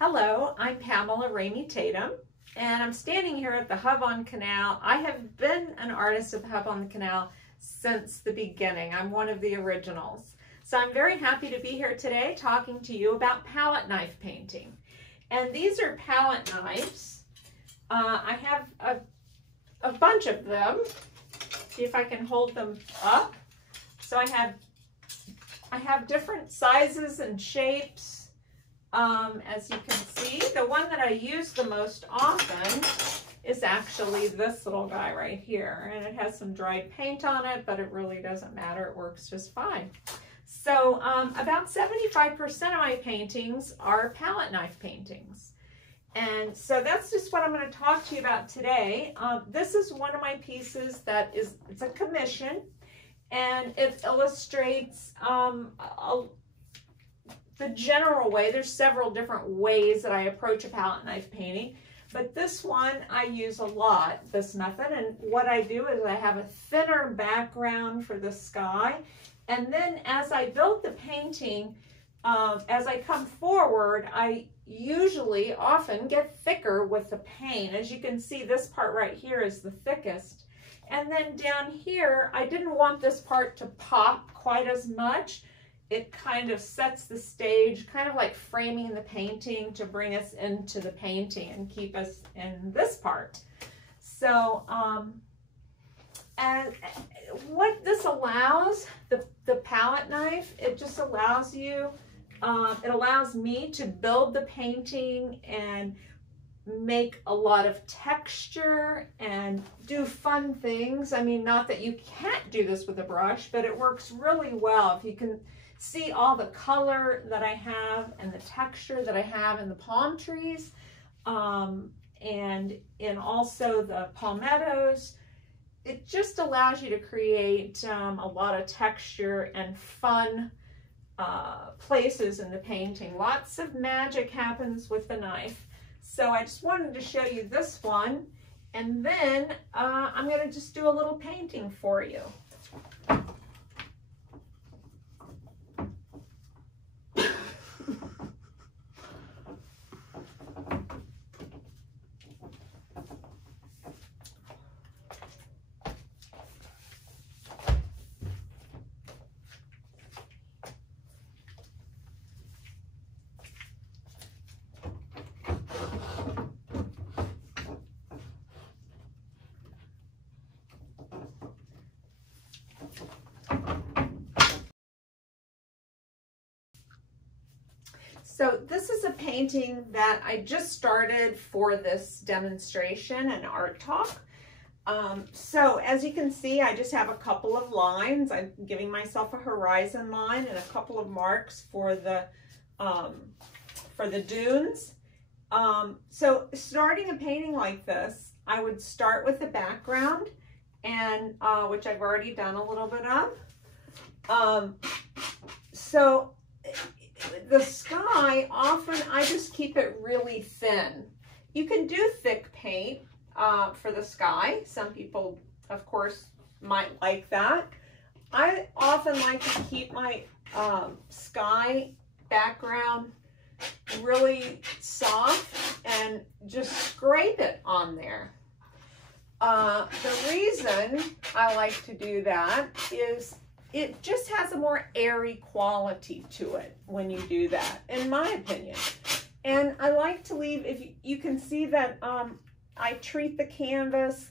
Hello, I'm Pamela Ramey Tatum, and I'm standing here at the Hub on Canal. I have been an artist at the Hub on the Canal since the beginning. I'm one of the originals. So I'm very happy to be here today talking to you about palette knife painting. And these are palette knives. I have a bunch of them. See if I can hold them up. So I have different sizes and shapes. As you can see, the one that I use the most often is actually this little guy right here. And it has some dried paint on it, but it really doesn't matter. It works just fine. So about 75% of my paintings are palette knife paintings. And so that's just what I'm going to talk to you about today. This is one of my pieces that it's a commission, and it illustrates the general way. There's several different ways that I approach a palette knife painting, but this one I use a lot, this method. And what I do is I have a thinner background for the sky, and then as I build the painting, as I come forward, I usually often get thicker with the paint. As you can see, this part right here is the thickest. And then down here, I didn't want this part to pop quite as much. It kind of sets the stage, kind of like framing the painting to bring us into the painting and keep us in this part. So, and what this allows, the palette knife, it just allows you, it allows me to build the painting and make a lot of texture and do fun things. I mean, not that you can't do this with a brush, but it works really well. If you can see all the color that I have and the texture that I have in the palm trees, and in also the palmettos, it just allows you to create a lot of texture and fun places in the painting. Lots of magic happens with the knife. So I just wanted to show you this one, and then I'm going to just do a little painting for you. So this is a painting that I just started for this demonstration and art talk. So as you can see, I just have a couple of lines. I'm giving myself a horizon line and a couple of marks for the dunes. So starting a painting like this, I would start with the background, and which I've already done a little bit of. So the sky, often I just keep it really thin. You can do thick paint for the sky. Some people, of course, might like that. I often like to keep my sky background really soft and just scrape it on there. The reason I like to do that is it just has a more airy quality to it when you do that, in my opinion. And I like to leave, if you can see that I treat the canvas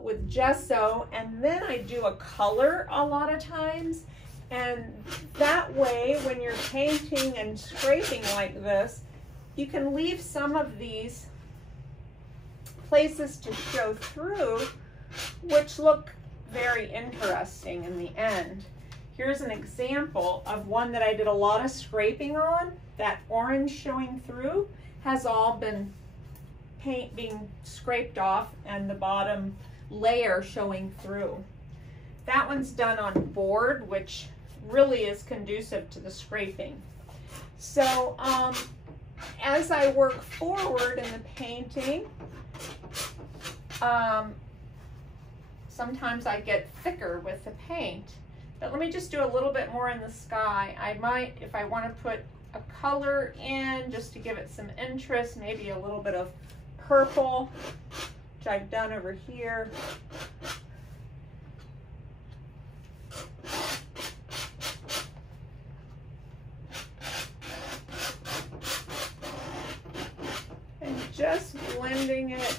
with gesso, and then I do a color a lot of times. And that way, when you're painting and scraping like this, you can leave some of these places to show through, which look very interesting in the end. Here's an example of one that I did a lot of scraping on. That orange showing through has all been paint being scraped off and the bottom layer showing through. That one's done on board, which really is conducive to the scraping. So as I work forward in the painting, sometimes I get thicker with the paint. But let me just do a little bit more in the sky. I might, if I want to put a color in just to give it some interest, maybe a little bit of purple, which I've done over here. And just blending it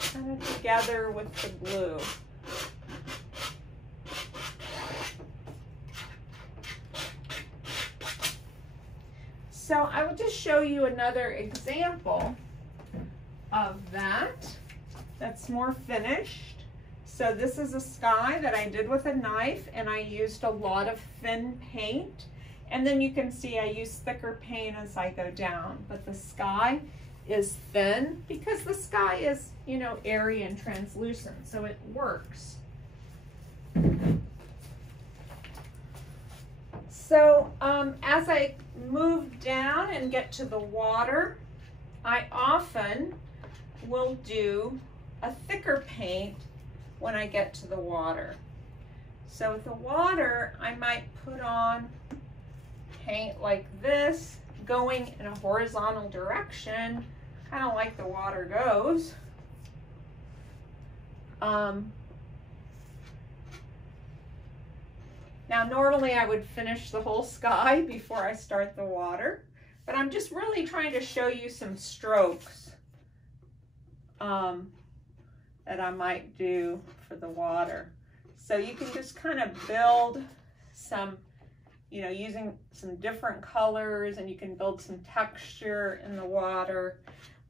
kind of together with the blue. So I will just show you another example of that that's more finished. So this is a sky that I did with a knife, and I used a lot of thin paint. And then you can see I use thicker paint as I go down, but the sky is thin because the sky is, you know, airy and translucent, so it works. So as I move down and get to the water, I often will do a thicker paint when I get to the water. So with the water, I might put on paint like this, going in a horizontal direction, kind of like the water goes. Now normally I would finish the whole sky before I start the water, but I'm just really trying to show you some strokes that I might do for the water. So you can just kind of build some, you know, using some different colors, and you can build some texture in the water.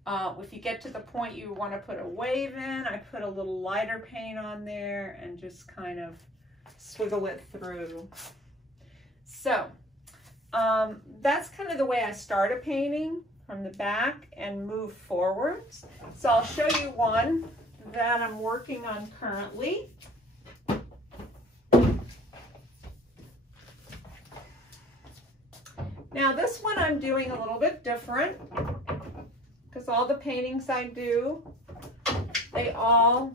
If you get to the point you want to put a wave in, I put a little lighter paint on there and just kind of swiggle it through. So that's kind of the way I start a painting, from the back and move forwards. So I'll show you one that I'm working on currently. Now this one I'm doing a little bit different, because all the paintings I do, they all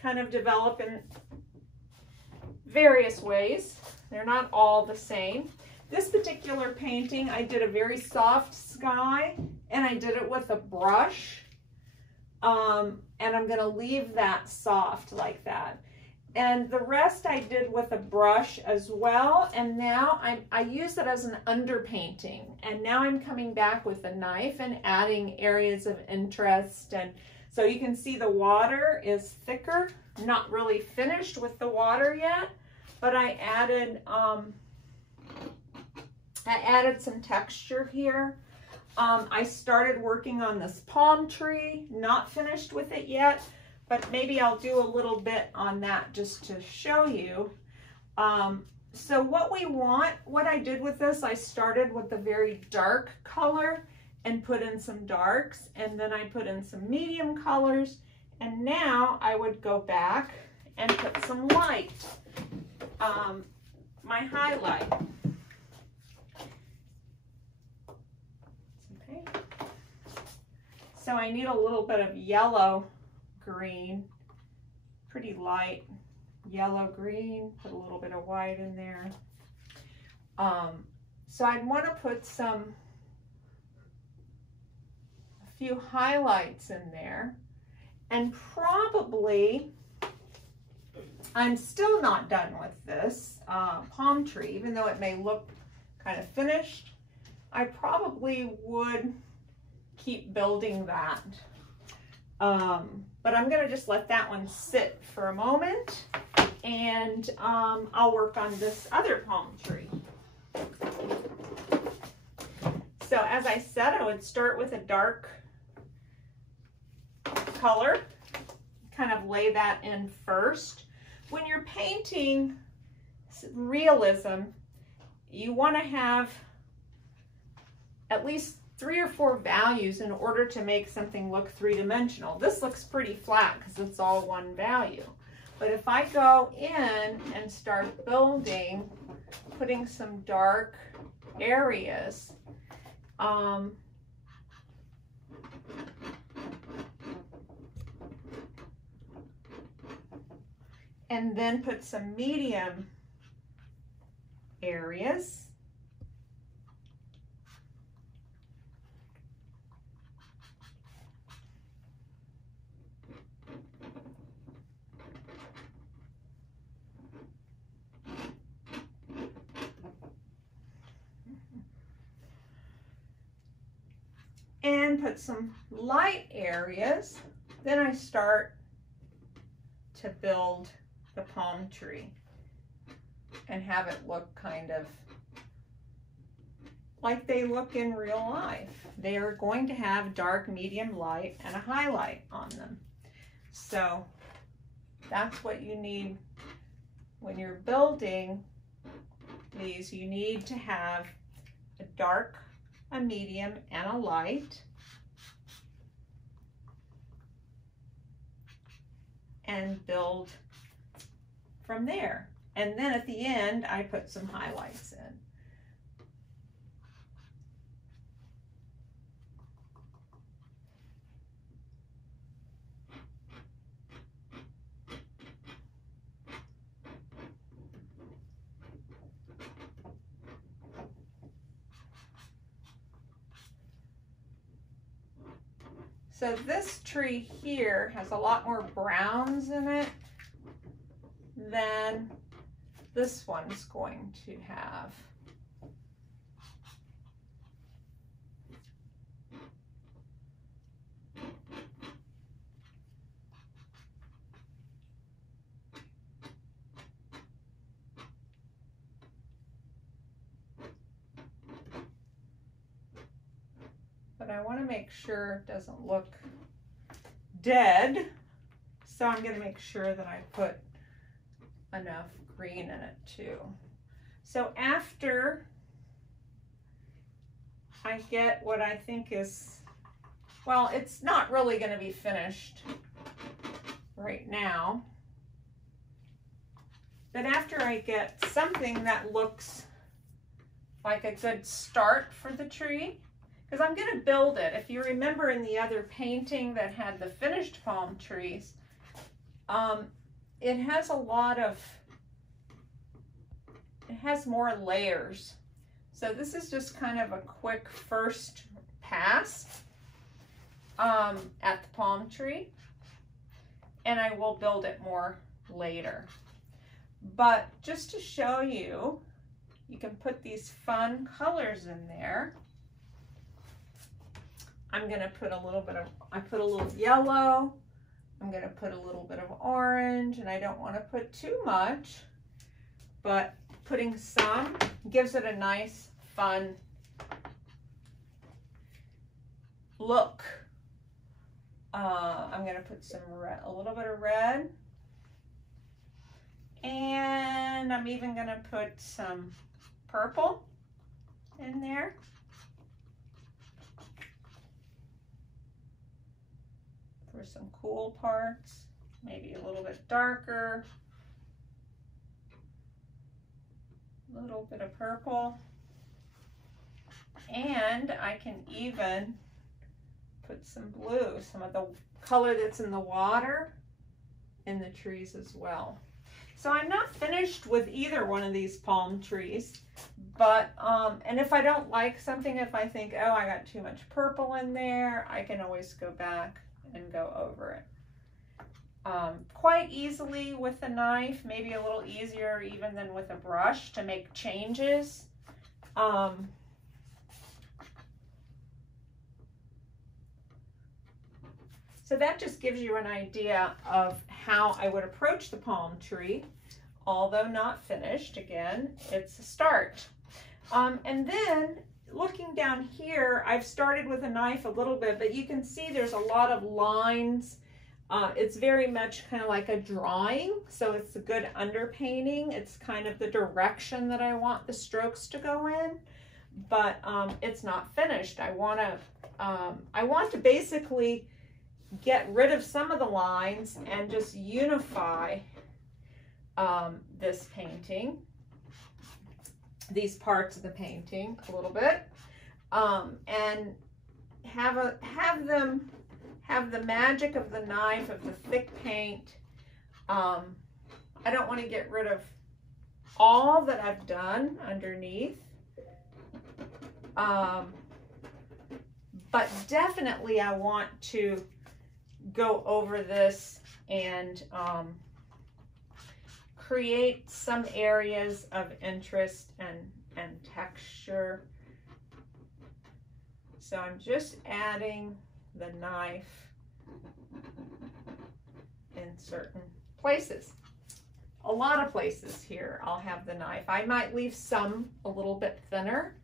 kind of develop in various ways. They're not all the same. This particular painting, I did a very soft sky, and I did it with a brush. And I'm going to leave that soft like that. And the rest I did with a brush as well. And now I use it as an underpainting. And now I'm coming back with a knife and adding areas of interest. And so you can see the water is thicker, not really finished with the water yet, but I added some texture here. I started working on this palm tree, not finished with it yet, but maybe I'll do a little bit on that just to show you. So what I did with this, I started with a very dark color and put in some darks, and then I put in some medium colors, and now I would go back and put some light, my highlight. So I need a little bit of yellow green, pretty light yellow green, put a little bit of white in there. So I'd want to put a few highlights in there, and probably, I'm still not done with this palm tree, even though it may look kind of finished. I probably would keep building that. But I'm gonna just let that one sit for a moment, and I'll work on this other palm tree. So as I said, I would start with a dark color, kind of lay that in first. When you're painting realism, you want to have at least 3 or 4 values in order to make something look three-dimensional. This looks pretty flat because it's all one value. But if I go in and start building, putting some dark areas, and then put some medium areas, and put some light areas. Then I start to build the palm tree and have it look kind of like they look in real life. They are going to have dark, medium light and a highlight on them. So that's what you need when you're building these. You need to have a dark, a medium, and a light. And build from there. And then at the end, I put some highlights in. So this tree here has a lot more browns in it than this one's going to have. But I want to make sure it doesn't look dead. So I'm going to make sure that I put enough green in it too. So after I get what I think is, well, it's not really going to be finished right now. But after I get something that looks like a good start for the tree, because I'm going to build it. If you remember in the other painting that had the finished palm trees, it has a lot of, it has more layers. So this is just kind of a quick first pass at the palm tree, and I will build it more later. But just to show you, you can put these fun colors in there. I'm going to put a little bit of, I put a little yellow, I'm going to put a little bit of orange, and I don't want to put too much, but putting some gives it a nice, fun look. I'm going to put some red, a little bit of red, and I'm even going to put some purple in there. For some cool parts, maybe a little bit darker, a little bit of purple, and I can even put some blue, some of the color that's in the water in the trees as well. So I'm not finished with either one of these palm trees, but and if I don't like something, if I think, oh, I got too much purple in there, I can always go back and go over it quite easily with a knife, maybe a little easier even than with a brush to make changes. So that just gives you an idea of how I would approach the palm tree, although not finished. Again, it's a start. And then looking down here, I've started with a knife a little bit, but you can see there's a lot of lines. It's very much kind of like a drawing, so it's a good underpainting. It's kind of the direction that I want the strokes to go in, but it's not finished. I want to basically get rid of some of the lines and just unify this painting, these parts of the painting a little bit, and have the magic of the knife, of the thick paint. I don't want to get rid of all that I've done underneath, but definitely I want to go over this and create some areas of interest and texture. So I'm just adding the knife in certain places. A lot of places here I'll have the knife. I might leave some a little bit thinner,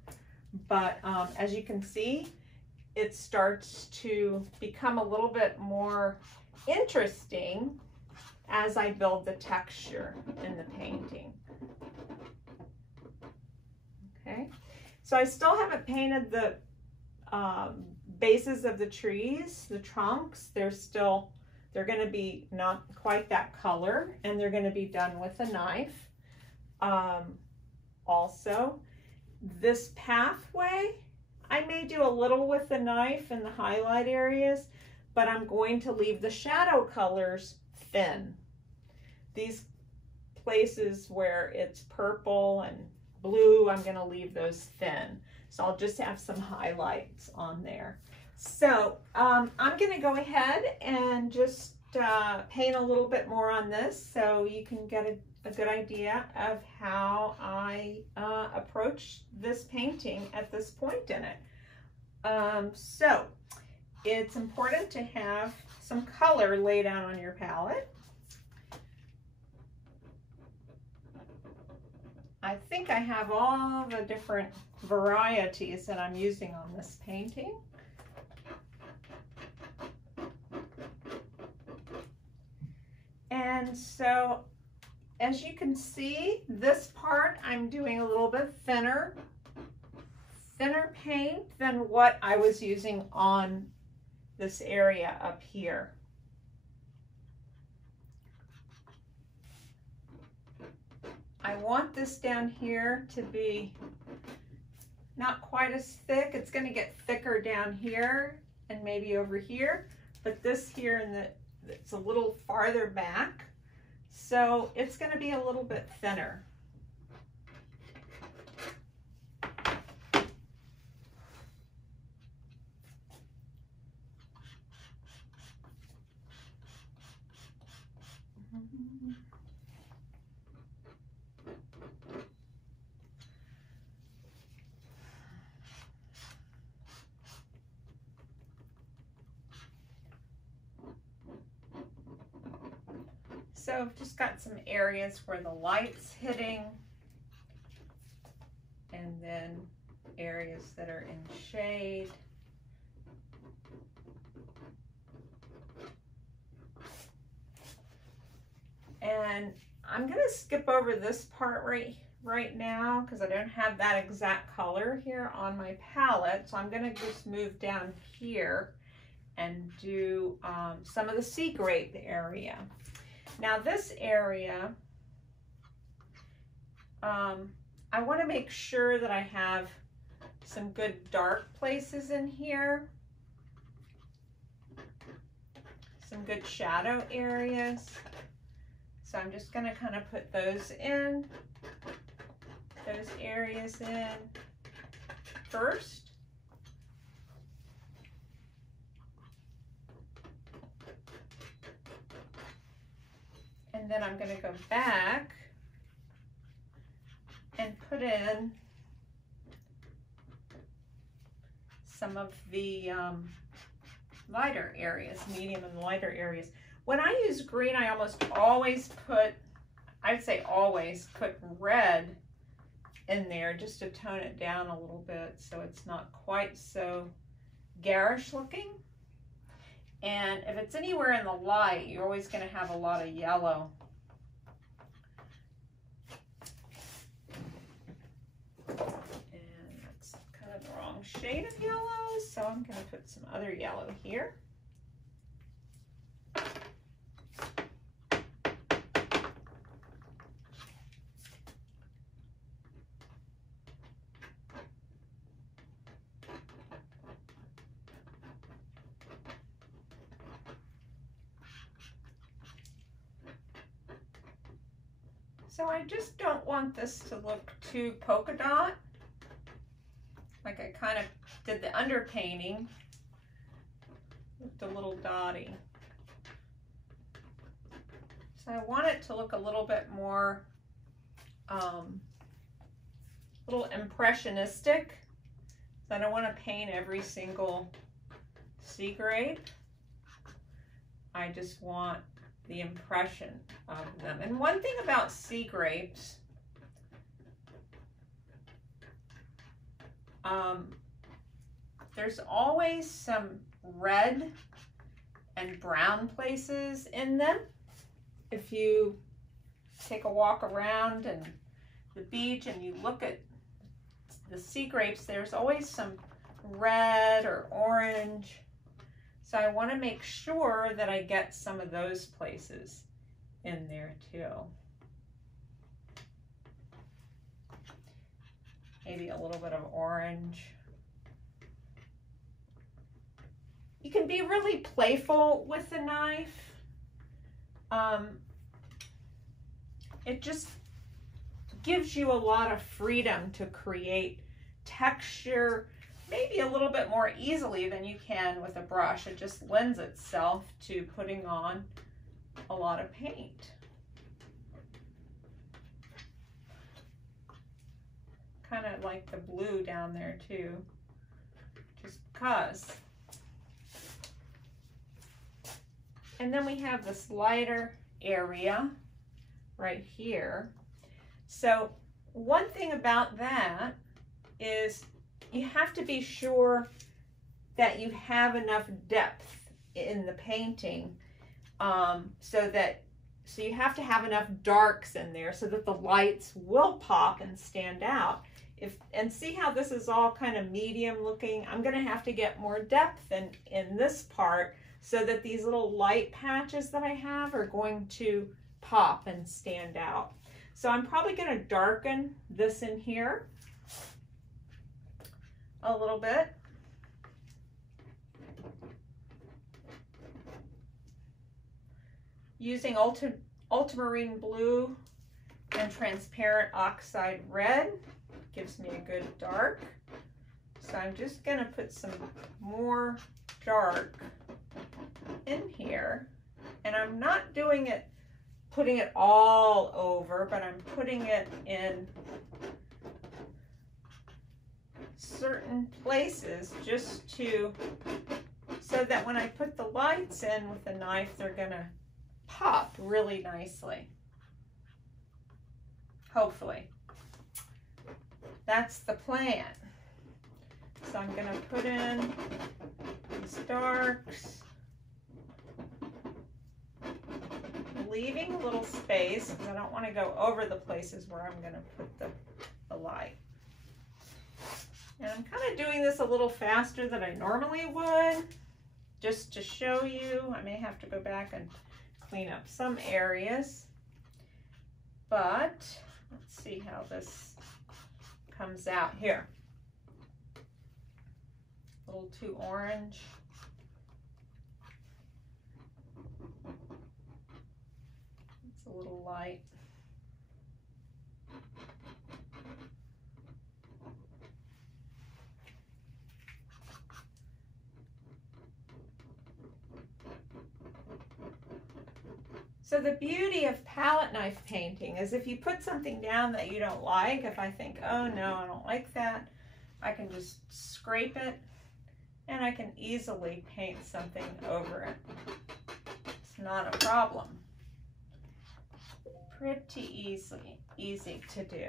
but as you can see, it starts to become a little bit more interesting as I build the texture in the painting. Okay, so I still haven't painted the bases of the trees, the trunks. They're going to be not quite that color, and they're going to be done with a knife. Also, this pathway, I may do a little with the knife in the highlight areas, but I'm going to leave the shadow colors thin. These places where it's purple and blue, I'm going to leave those thin. So I'll just have some highlights on there. So I'm going to go ahead and just paint a little bit more on this so you can get a good idea of how I approach this painting at this point in it. So it's important to have some color laid out on your palette. I think I have all the different varieties that I'm using on this painting. And so, as you can see, this part I'm doing a little bit thinner paint than what I was using on this area up here. I want this down here to be not quite as thick. It's going to get thicker down here and maybe over here, but this here it's a little farther back, so it's going to be a little bit thinner. So I've just got some areas where the light's hitting, and then areas that are in shade. And I'm going to skip over this part right now because I don't have that exact color here on my palette. So I'm going to just move down here and do some of the sea grape area. Now this area, I want to make sure that I have some good dark places in here, some good shadow areas. So I'm just going to kind of put those areas in first. And then I'm going to go back and put in some of the lighter areas, medium and lighter areas. When I use green, I almost always put, I'd say always put red in there just to tone it down a little bit so it's not quite so garish looking. And if it's anywhere in the light, you're always going to have a lot of yellow. And that's kind of the wrong shade of yellow, so I'm going to put some other yellow here. So I just don't want this to look too polka dot, like I kind of did the underpainting, looked a little dotty. So I want it to look a little bit more, little impressionistic. So I don't want to paint every single sea grape. I just want the impression of them. And one thing about sea grapes, there's always some red and brown places in them. If you take a walk around and the beach and you look at the sea grapes, there's always some red or orange. So I want to make sure that I get some of those places in there too. Maybe a little bit of orange. You can be really playful with the knife. It just gives you a lot of freedom to create texture, maybe a little bit more easily than you can with a brush. It just lends itself to putting on a lot of paint. Kind of like the blue down there too, just because. And then we have this lighter area right here. So one thing about that is you have to be sure that you have enough depth in the painting, so you have to have enough darks in there so that the lights will pop and stand out. And see how this is all kind of medium looking? I'm going to have to get more depth in this part so that these little light patches that I have are going to pop and stand out. So I'm probably going to darken this in here a little bit. Using ultramarine blue and transparent oxide red gives me a good dark. So I'm just going to put some more dark in here, and I'm not doing it, putting it all over, but I'm putting it in certain places just so that when I put the lights in with the knife, they're gonna pop really nicely. Hopefully. That's the plan. So I'm gonna put in these darks, leaving a little space because I don't want to go over the places where I'm going to put the light. And I'm kind of doing this a little faster than I normally would, just to show you. I may have to go back and clean up some areas, but let's see how this comes out here. A little too orange. A little light. So the beauty of palette knife painting is if you put something down that you don't like, if I think, oh no, I don't like that, I can just scrape it and I can easily paint something over it. It's not a problem. Pretty easy to do.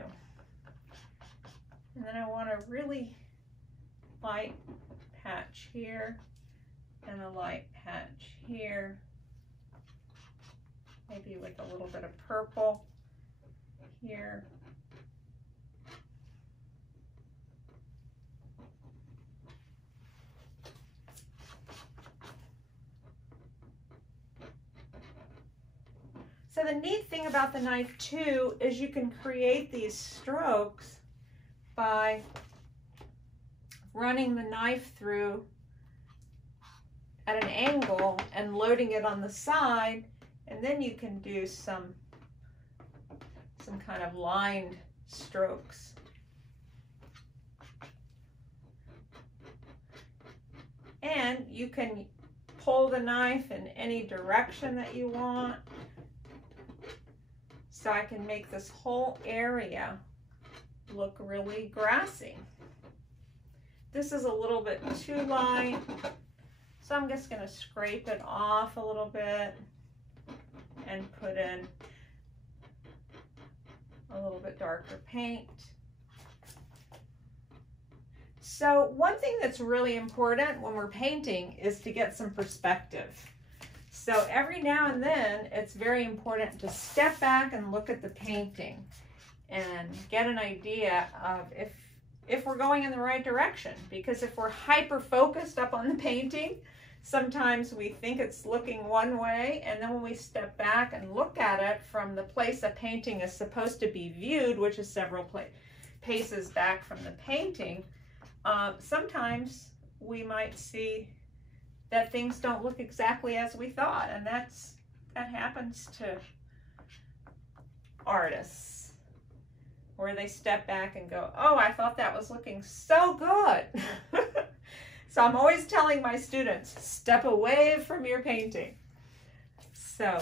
And then I want a really light patch here and a light patch here, maybe with a little bit of purple here. So the neat thing about the knife too is you can create these strokes by running the knife through at an angle and loading it on the side, and then you can do some kind of lined strokes. And you can pull the knife in any direction that you want. So I can make this whole area look really grassy. this is a little bit too light, so I'm just going to scrape it off a little bit and put in a little bit darker paint. So one thing that's really important when we're painting is to get some perspective. So every now and then, it's very important to step back and look at the painting and get an idea of if we're going in the right direction. Because if we're hyper focused up on the painting, sometimes we think it's looking one way, and then when we step back and look at it from the place a painting is supposed to be viewed, which is several paces back from the painting, sometimes we might see that things don't look exactly as we thought, and that happens to artists, where they step back and go, oh, I thought that was looking so good. So I'm always telling my students, step away from your painting. So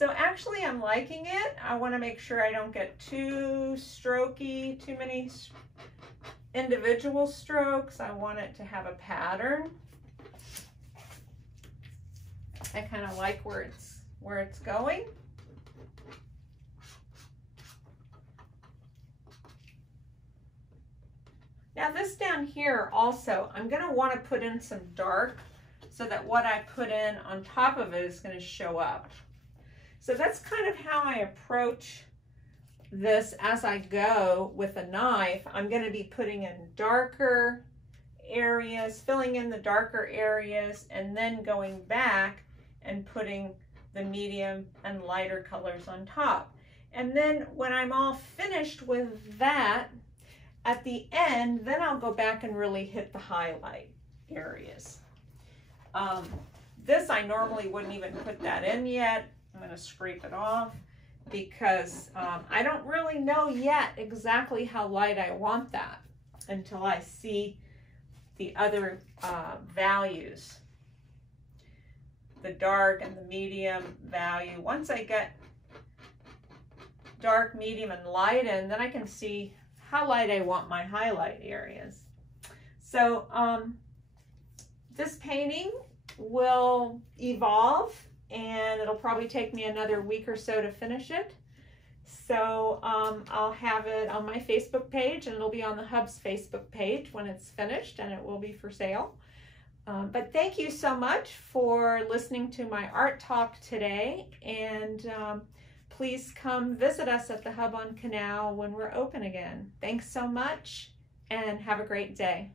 actually I'm liking it. I want to make sure I don't get too strokey, too many individual strokes. I want it to have a pattern. I kind of like where it's going. Now this down here also, I'm going to want to put in some dark so that what I put in on top of it is going to show up. So that's kind of how I approach this as I go with a knife. I'm going to be putting in darker areas, filling in the darker areas, and then going back and putting the medium and lighter colors on top. And then when I'm all finished with that, at the end, then I'll go back and really hit the highlight areas. This I normally wouldn't even put that in yet. I'm going to scrape it off because I don't really know yet exactly how light I want that until I see the other values, the dark and the medium value. Once I get dark, medium, and light in, then I can see how light I want my highlight areas. So this painting will evolve, and it'll probably take me another week or so to finish it. So I'll have it on my Facebook page, and it'll be on the Hub's Facebook page when it's finished, and it will be for sale. But thank you so much for listening to my art talk today, and please come visit us at the Hub on Canal when we're open again. Thanks so much, and have a great day.